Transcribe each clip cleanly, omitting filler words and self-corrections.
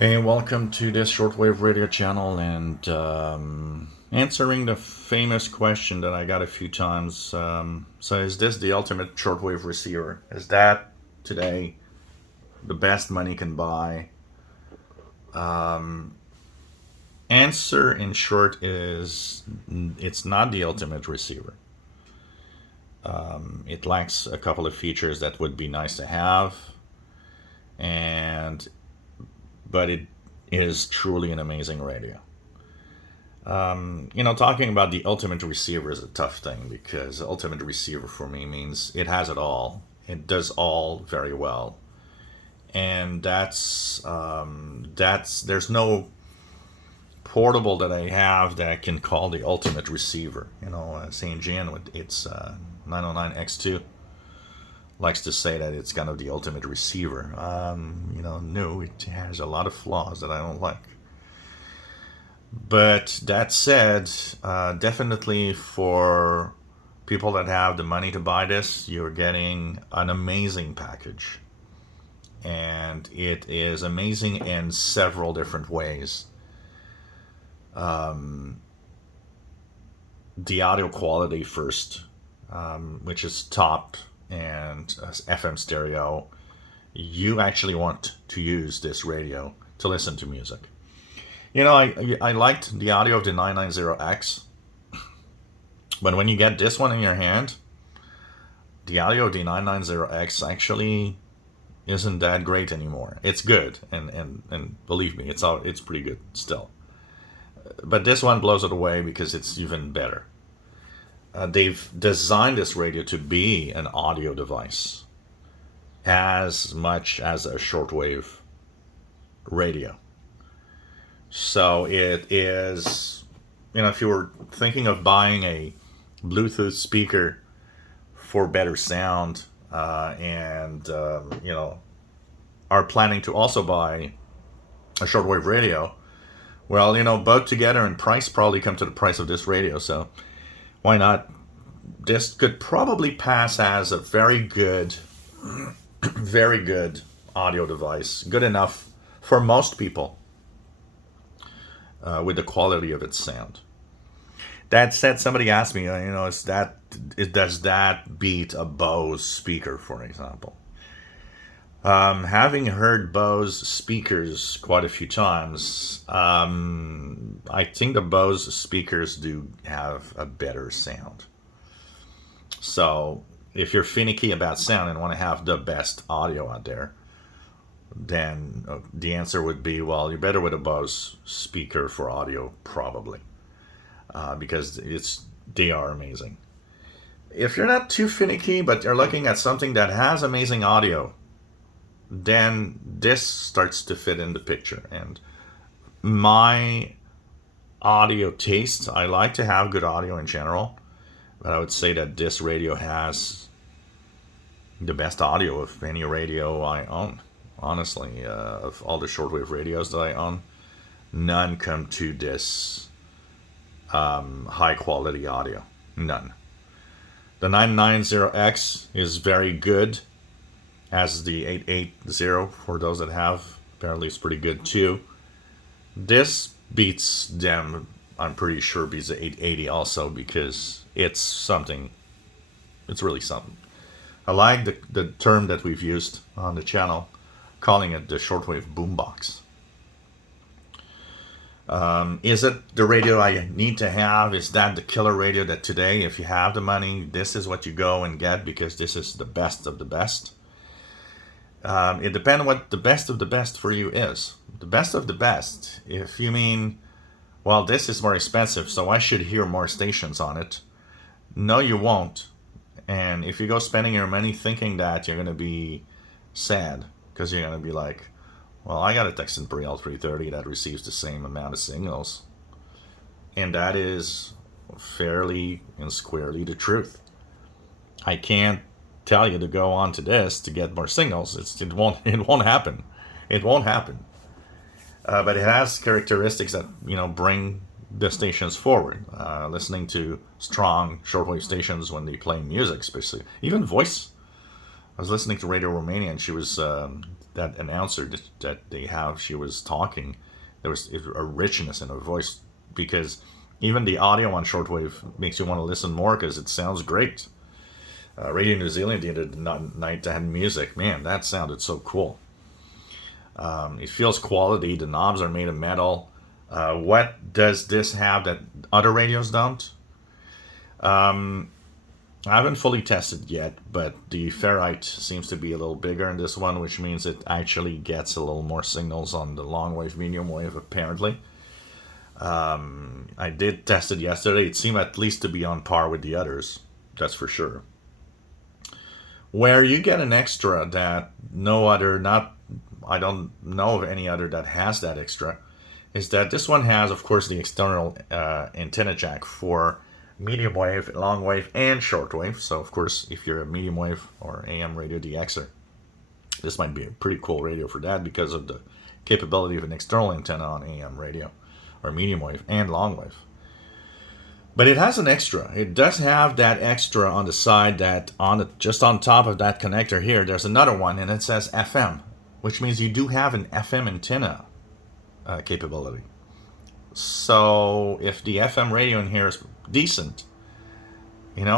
Hey, welcome to this shortwave radio channel and answering the famous question that I got a few times. So, is this the ultimate shortwave receiver? Is that today the best money can buy? Answer in short is it's not the ultimate receiver. It lacks a couple of features that would be nice to have, and but it is truly an amazing radio. Talking about the ultimate receiver is a tough thing because the ultimate receiver for me means it has it all. It does all very well, and that's there's no portable that I have that I can call the ultimate receiver. St. Jean with its 909X2 likes to say that it's kind of the ultimate receiver. No, it has a lot of flaws that I don't like. But that said, definitely for people that have the money to buy this, you're getting an amazing package. And it is amazing in several different ways. The audio quality first, which is top, and FM stereo. You actually want to use this radio to listen to music. I liked the audio of the 990X, but when you get this one in your hand, the audio of the 990X actually isn't that great anymore. It's good, and believe me, it's pretty good still. But this one blows it away because it's even better. They've designed this radio to be an audio device as much as a shortwave radio. So it is, if you were thinking of buying a Bluetooth speaker for better sound, and are planning to also buy a shortwave radio, well, both together in price probably come to the price of this radio. So why not? This could probably pass as a very good, very good audio device, good enough for most people. With the quality of its sound. That said, somebody asked me, does that beat a Bose speaker, for example? Having heard Bose speakers quite a few times, I think the Bose speakers do have a better sound. So if you're finicky about sound and want to have the best audio out there, then the answer would be, well, you're better with a Bose speaker for audio, probably, because they are amazing. If you're not too finicky, but you're looking at something that has amazing audio, then this starts to fit in the picture. And my audio taste, I like to have good audio in general, but I would say that this radio has the best audio of any radio I own. Honestly, of all the shortwave radios that I own, none come to this high quality audio. None. The 990X is very good, as the 880 for those that have. Apparently, it's pretty good too. This beats them. I'm pretty sure beats the 880 also, because it's something. It's really something. I like the term that we've used on the channel, calling it the shortwave boombox. Is it the radio I need to have? Is that the killer radio that today, if you have the money, this is what you go and get because this is the best of the best? It depends on what the best of the best for you is. The best of the best, if you mean, well, this is more expensive, so I should hear more stations on it. No, you won't. And if you go spending your money thinking that, you're going to be sad. Because you're going to be like, well, I got a Tecsun H-501X that receives the same amount of signals. And that is fairly and squarely the truth. I can't tell you to go on to this to get more signals. It won't happen. It won't happen. But it has characteristics that, bring the stations forward. Listening to strong shortwave stations when they play music, especially. Even voice. I was listening to Radio Romania, and she was that announcer that they have, she was talking, there was a richness in her voice, because even the audio on shortwave makes you want to listen more because it sounds great. Radio New Zealand the other night that had music. Man, that sounded so cool. It feels quality. The knobs are made of metal. What does this have that other radios don't? I haven't fully tested yet, but the ferrite seems to be a little bigger in this one, which means it actually gets a little more signals on the long wave, medium wave, apparently. I did test it yesterday. It seemed at least to be on par with the others. That's for sure. Where you get an extra that no other, I don't know of any other that has that extra, is that this one has, of course, the external antenna jack for medium wave, long wave, and short wave. So, of course, if you're a medium wave or AM radio DXer, this might be a pretty cool radio for that because of the capability of an external antenna on AM radio or medium wave and long wave. But it has an extra. It does have that extra on the side that just on top of that connector here, there's another one, and it says FM, which means you do have an FM antenna capability. So if the FM radio in here is decent,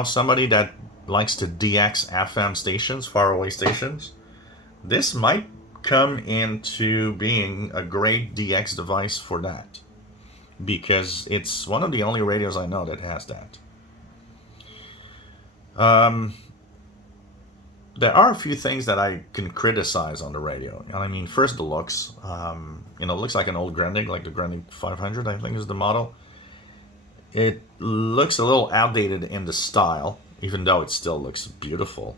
somebody that likes to DX FM stations, faraway stations, this might come into being a great DX device for that, because it's one of the only radios I know that has that. There are a few things that I can criticize on the radio. I mean, first the looks. It looks like an old Grundig, like the Grundig 500, I think is the model. It looks a little outdated in the style, even though it still looks beautiful.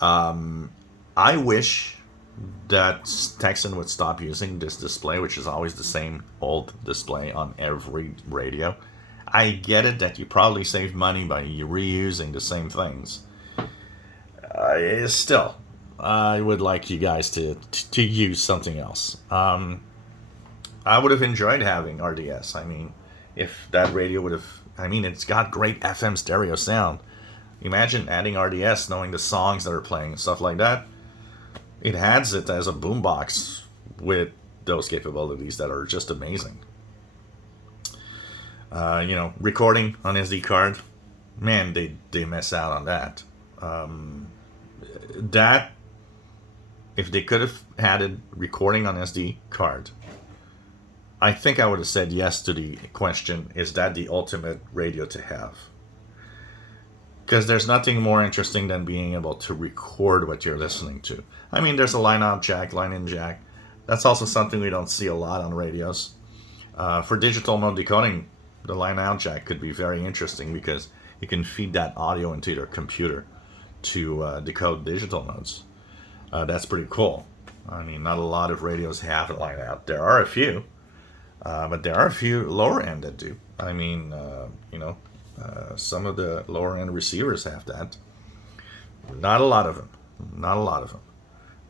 I wish that Tecsun would stop using this display, which is always the same old display on every radio. I get it that you probably save money by reusing the same things. Still, I would like you guys to use something else. I would have enjoyed having RDS. I mean, if that radio would have... it's got great FM stereo sound. Imagine adding RDS, knowing the songs that are playing and stuff like that. It adds it as a boombox with those capabilities that are just amazing. Recording on SD card, man, they miss out on that. That, if they could have added recording on SD card, I think I would have said yes to the question, is that the ultimate radio to have? Because there's nothing more interesting than being able to record what you're listening to. There's a line-out jack, line-in jack. That's also something we don't see a lot on radios. For digital mode decoding, the line-out jack could be very interesting because you can feed that audio into your computer to decode digital modes. That's pretty cool. Not a lot of radios have a line-out. There are a few, but there are a few lower-end that do. Some of the lower-end receivers have that. Not a lot of them.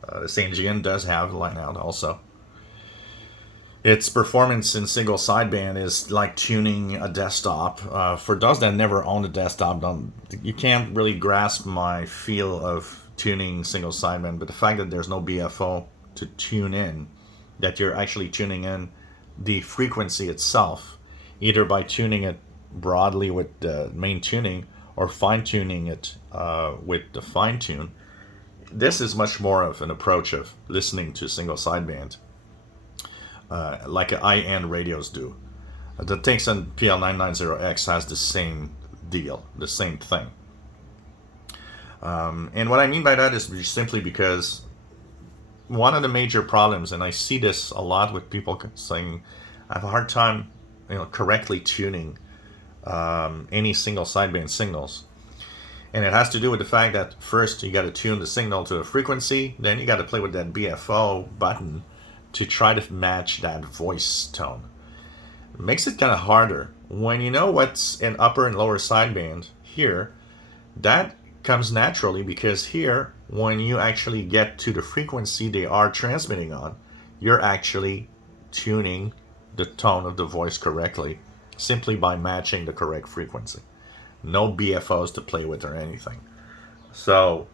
The Sanjian does have line out also. Its performance in single sideband is like tuning a desktop. For those that never owned a desktop, you can't really grasp my feel of tuning single sideband, but the fact that there's no BFO to tune in, that you're actually tuning in the frequency itself, either by tuning it broadly with the main tuning or fine-tuning it with the fine-tune. This is much more of an approach of listening to single sideband, like IN radios do. The Tecsun PL990X has the same deal, the same thing. And what I mean by that is simply because one of the major problems, and I see this a lot with people saying, I have a hard time, correctly tuning any single sideband signals. And it has to do with the fact that first you got to tune the signal to a frequency, then you got to play with that BFO button to try to match that voice tone. It makes it kind of harder. When you know what's in upper and lower sideband here, that comes naturally because here, when you actually get to the frequency they are transmitting on, you're actually tuning the tone of the voice correctly simply by matching the correct frequency. No BFOs to play with or anything. So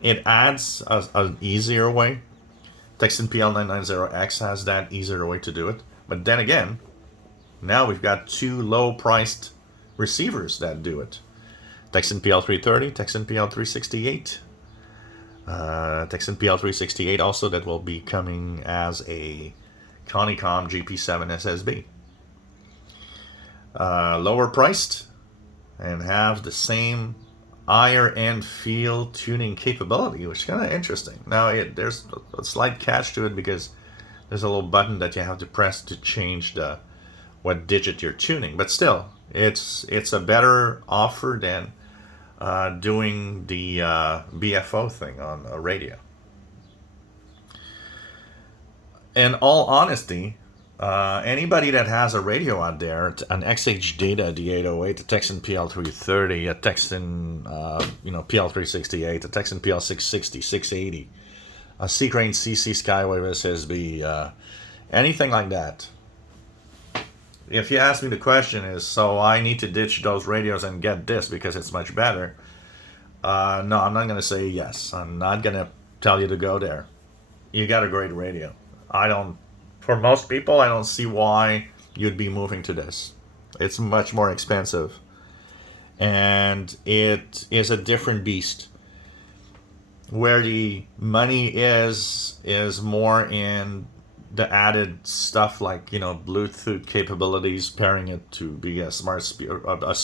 it adds an easier way Tecsun PL990X has that easier way to do it. But then again, now we've got two low-priced receivers that do it. Tecsun PL330, Tecsun PL368. Tecsun PL368 also that will be coming as a Conicom GP7 SSB. Lower priced and have the same higher end field tuning capability, which is kind of interesting. Now there's a slight catch to it because there's a little button that you have to press to change what digit you're tuning, but still it's a better offer than doing the BFO thing on a radio. In all honesty, anybody that has a radio out there, an XH Data D808, a Tecsun PL330, a Tecsun PL368, a Tecsun PL660, 680, a C-Crane CC Skywave SSB, anything like that. If you ask me, the question is, so I need to ditch those radios and get this because it's much better. No, I'm not going to say yes. I'm not going to tell you to go there. You got a great radio. For most people, I don't see why you'd be moving to this. It's much more expensive. And it is a different beast. Where the money is more in the added stuff like, Bluetooth capabilities, pairing it to be a smart speaker, not a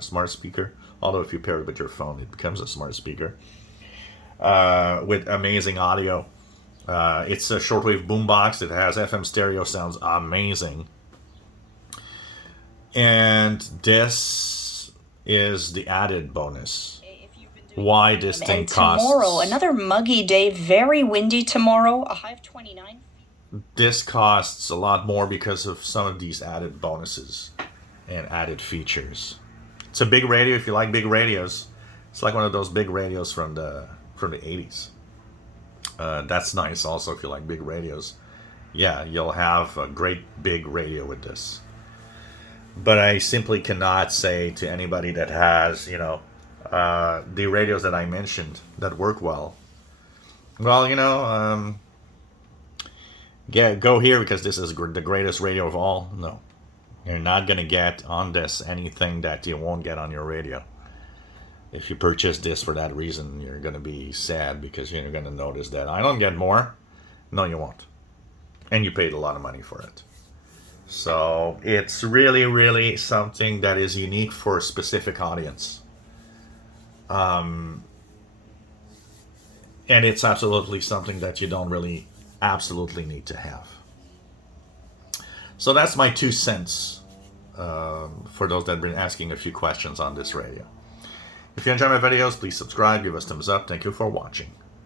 smart speaker. Although if you pair it with your phone, it becomes a smart speaker. With amazing audio. It's a shortwave boombox. It has FM stereo, sounds amazing. And this is the added bonus. Why this thing costs. Tomorrow, another muggy day, very windy tomorrow, a high of 29. This costs a lot more because of some of these added bonuses and added features. It's a big radio if you like big radios. It's like one of those big radios from the 80s. That's nice also if you like big radios. Yeah, you'll have a great big radio with this. But I simply cannot say to anybody that has, the radios that I mentioned that work well, go here because this is the greatest radio of all. No. You're not going to get on this anything that you won't get on your radio. If you purchase this for that reason, you're going to be sad because you're going to notice that I don't get more. No, you won't. And you paid a lot of money for it. So it's really, really something that is unique for a specific audience. And it's absolutely something that you don't really absolutely need to have. So that's my 2 cents for those that have been asking a few questions on this radio. If you enjoy my videos, please subscribe, give us thumbs up. Thank you for watching.